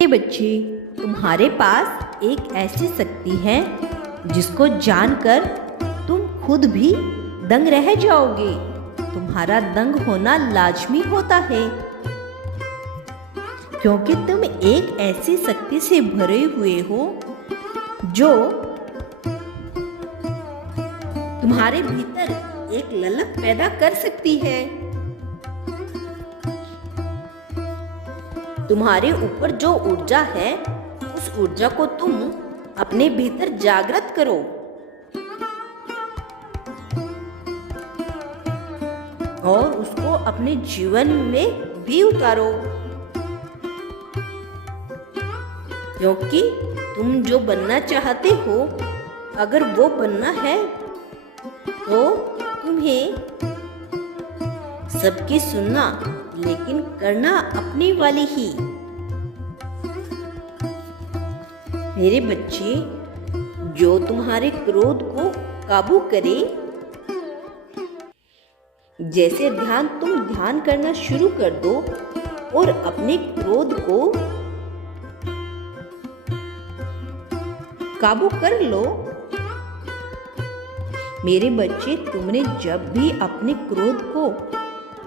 बच्चे, तुम्हारे पास एक ऐसी शक्ति है जिसको जानकर तुम खुद भी दंग रह जाओगे। तुम्हारा दंग होना लाजमी होता है क्योंकि तुम एक ऐसी शक्ति से भरे हुए हो जो तुम्हारे भीतर एक ललक पैदा कर सकती है। तुम्हारे ऊपर जो ऊर्जा है उस ऊर्जा को तुम अपने भीतर जागृत करो और उसको अपने जीवन में भी उतारो, क्योंकि तुम जो बनना चाहते हो अगर वो बनना है तो तुम्हें सबकी सुनना लेकिन करना अपनी वाली ही। मेरे बच्चे, जो तुम्हारे क्रोध को काबू करे, जैसे तुम ध्यान करना शुरू कर दो और अपने क्रोध को काबू कर लो। मेरे बच्चे, तुमने जब भी अपने क्रोध को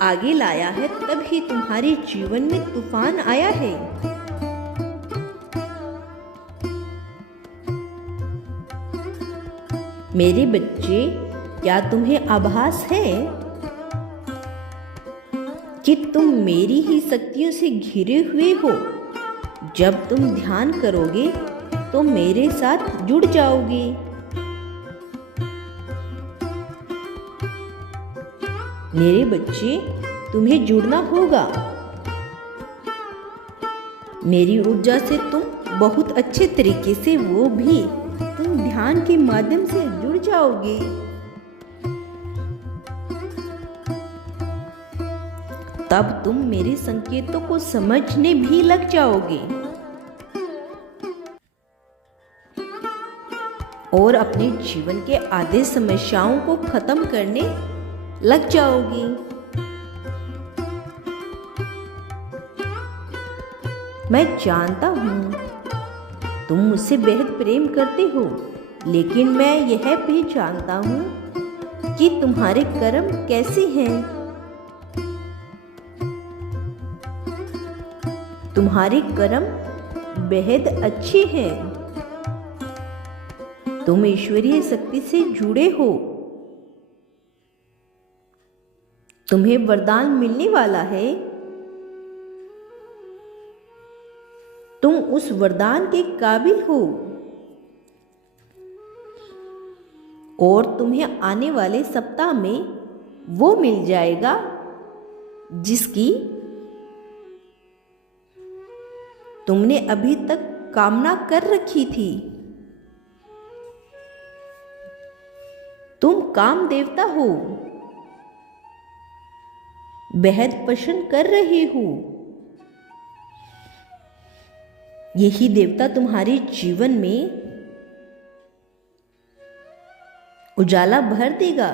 आगे लाया है तभी तुम्हारे जीवन में तूफान आया है। मेरे बच्चे, क्या तुम्हें आभास है कि तुम मेरी ही शक्तियों से घिरे हुए हो? जब तुम ध्यान करोगे तो मेरे साथ जुड़ जाओगे। मेरे बच्चे, तुम्हें जुड़ना होगा। मेरी ऊर्जा से तुम बहुत अच्छे तरीके से, वो भी तुम ध्यान के माध्यम से जुड़ जाओगे। तब तुम मेरे संकेतों को समझने भी लग जाओगे और अपने जीवन के आधे समस्याओं को खत्म करने लग जाओगी। मैं जानता हूँ तुम मुझसे बेहद प्रेम करते हो, लेकिन मैं यह भी जानता हूँ कि तुम्हारे कर्म कैसे हैं। तुम्हारे कर्म बेहद अच्छे हैं। तुम ईश्वरीय शक्ति से जुड़े हो। तुम्हें वरदान मिलने वाला है। तुम उस वरदान के काबिल हो और तुम्हें आने वाले सप्ताह में वो मिल जाएगा जिसकी तुमने अभी तक कामना कर रखी थी। तुम काम देवता हो, बेहद पसंद कर रहे हो। यही देवता तुम्हारे जीवन में उजाला भर देगा।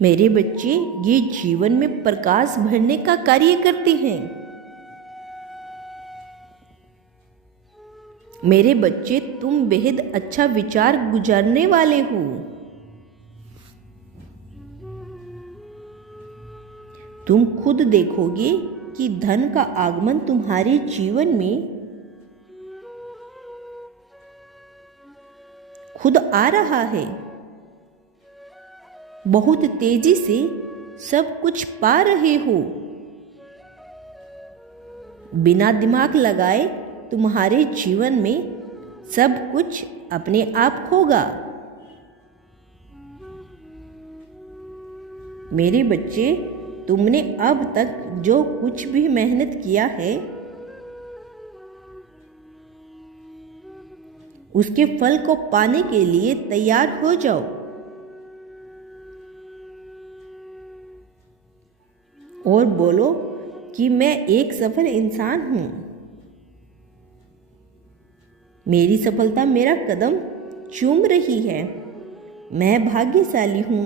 मेरे बच्चे, ये जीवन में प्रकाश भरने का कार्य करते हैं। मेरे बच्चे, तुम बेहद अच्छा विचार गुजारने वाले हो। तुम खुद देखोगे कि धन का आगमन तुम्हारे जीवन में खुद आ रहा है। बहुत तेजी से सब कुछ पा रहे हो। बिना दिमाग लगाए तुम्हारे जीवन में सब कुछ अपने आप होगा। मेरे बच्चे, तुमने अब तक जो कुछ भी मेहनत किया है उसके फल को पाने के लिए तैयार हो जाओ और बोलो कि मैं एक सफल इंसान हूं। मेरी सफलता मेरा कदम चूम रही है। मैं भाग्यशाली हूं।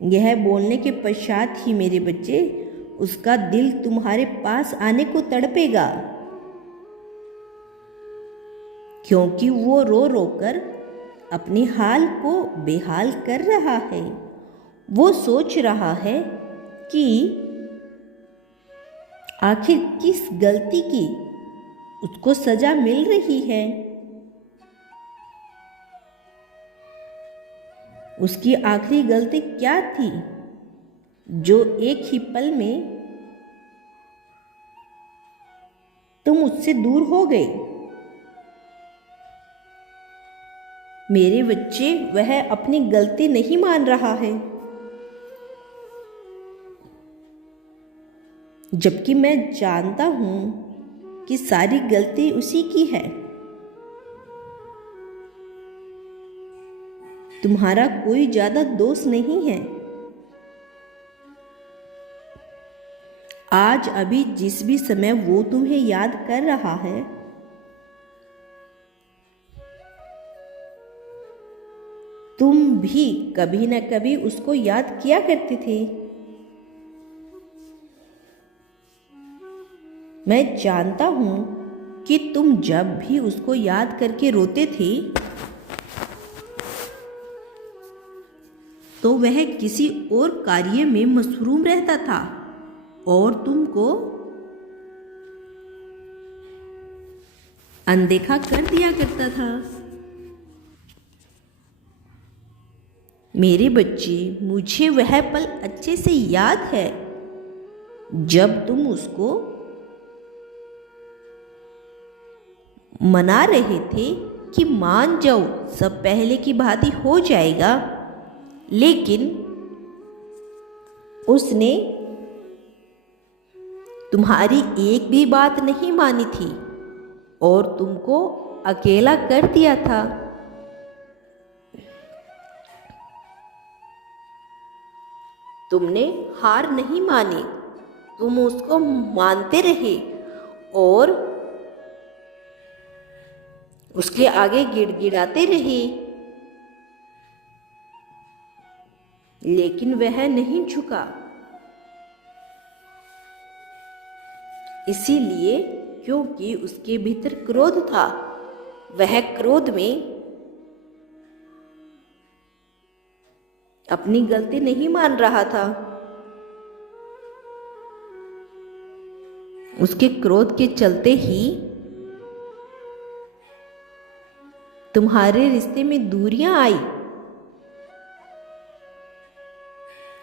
यह बोलने के पश्चात ही मेरे बच्चे उसका दिल तुम्हारे पास आने को तड़पेगा, क्योंकि वो रो रो कर अपने हाल को बेहाल कर रहा है। वो सोच रहा है कि आखिर किस गलती की उसको सजा मिल रही है। उसकी आखिरी गलती क्या थी जो एक ही पल में तुम उससे दूर हो गए। मेरे बच्चे, वह अपनी गलती नहीं मान रहा है, जबकि मैं जानता हूं कि सारी गलती उसी की है। तुम्हारा कोई ज्यादा दोष नहीं है। आज अभी जिस भी समय वो तुम्हें याद कर रहा है, तुम भी कभी न कभी उसको याद किया करते थे। मैं जानता हूं कि तुम जब भी उसको याद करके रोते थे तो वह किसी और कार्य में मशरूम रहता था और तुमको अनदेखा कर दिया करता था। मेरे बच्चे, मुझे वह पल अच्छे से याद है जब तुम उसको मना रहे थे कि मान जाओ, सब पहले की भांति हो जाएगा, लेकिन उसने तुम्हारी एक भी बात नहीं मानी थी और तुमको अकेला कर दिया था। तुमने हार नहीं मानी, तुम उसको मानते रहे और उसके आगे गिड़गिड़ाते रहे, लेकिन वह नहीं झुका। इसीलिए क्योंकि उसके भीतर क्रोध था। वह क्रोध में अपनी गलती नहीं मान रहा था। उसके क्रोध के चलते ही तुम्हारे रिश्ते में दूरियां आई।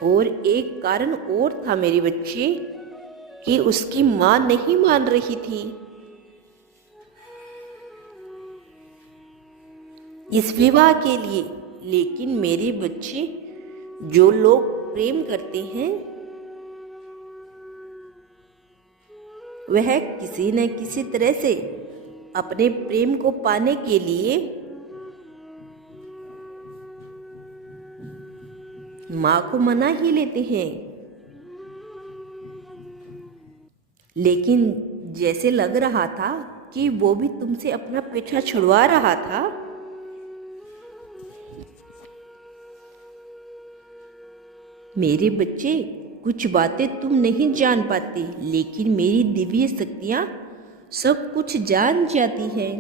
और एक कारण और था मेरे बच्चे, कि उसकी मां नहीं मान रही थी इस विवाह के लिए। लेकिन मेरे बच्चे, जो लोग प्रेम करते हैं वह किसी न किसी तरह से अपने प्रेम को पाने के लिए मां को मना ही लेते हैं। लेकिन जैसे लग रहा था कि वो भी तुमसे अपना पीछा छुड़वा रहा था, मेरे बच्चे, कुछ बातें तुम नहीं जान पाते, लेकिन मेरी दिव्य शक्तियां सब कुछ जान जाती हैं।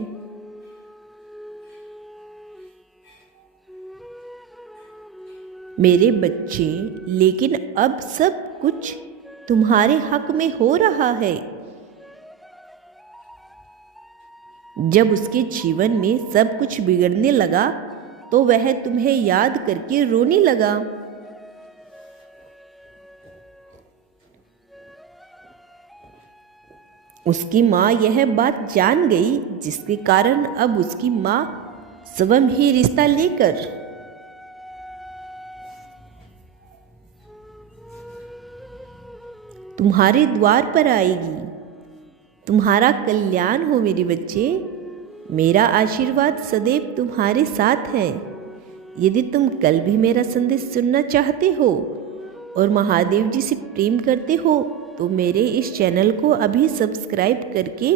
मेरे बच्चे, लेकिन अब सब कुछ तुम्हारे हक में हो रहा है। जब उसके जीवन में सब कुछ बिगड़ने लगा तो वह तुम्हें याद करके रोने लगा। उसकी माँ यह बात जान गई, जिसके कारण अब उसकी माँ स्वयं ही रिश्ता लेकर तुम्हारे द्वार पर आएगी। तुम्हारा कल्याण हो मेरे बच्चे। मेरा आशीर्वाद सदैव तुम्हारे साथ है। यदि तुम कल भी मेरा संदेश सुनना चाहते हो और महादेव जी से प्रेम करते हो तो मेरे इस चैनल को अभी सब्सक्राइब करके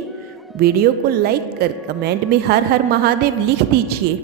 वीडियो को लाइक कर कमेंट में हर हर महादेव लिख दीजिए।